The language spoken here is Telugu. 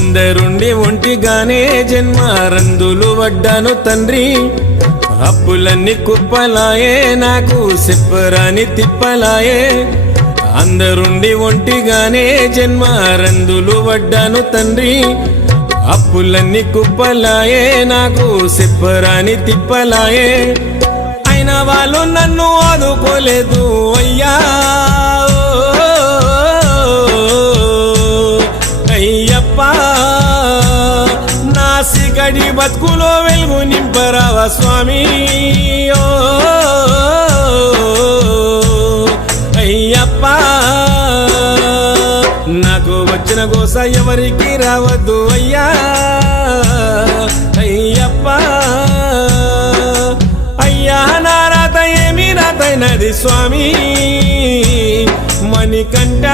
అందరుండి ఒంటిగానే జన్మ రందులు వడ్డాను తండ్రి అప్పులన్నీ కుప్పలాయే నాకు చెప్పరాని తిప్పలాయే అందరుండి ఒంటిగానే జన్మ రందులు వడ్డాను తండ్రి అప్పులన్నీ కుప్పలాయే నాకు చెప్పరాని తిప్పలాయే అయినా వాళ్ళు నన్ను ఆదుకోలేదు అయ్యా అయ్యప్ప నా సిగడి బతుకులో వెలుగు నింపరావా స్వామి అయ్యప్ప నాకు వచ్చిన గోస ఎవరికి రావద్దు అయ్యా అయ్యప్ప అయ్యా నా రాత ఏమి రాతైనది స్వామి మణికంఠ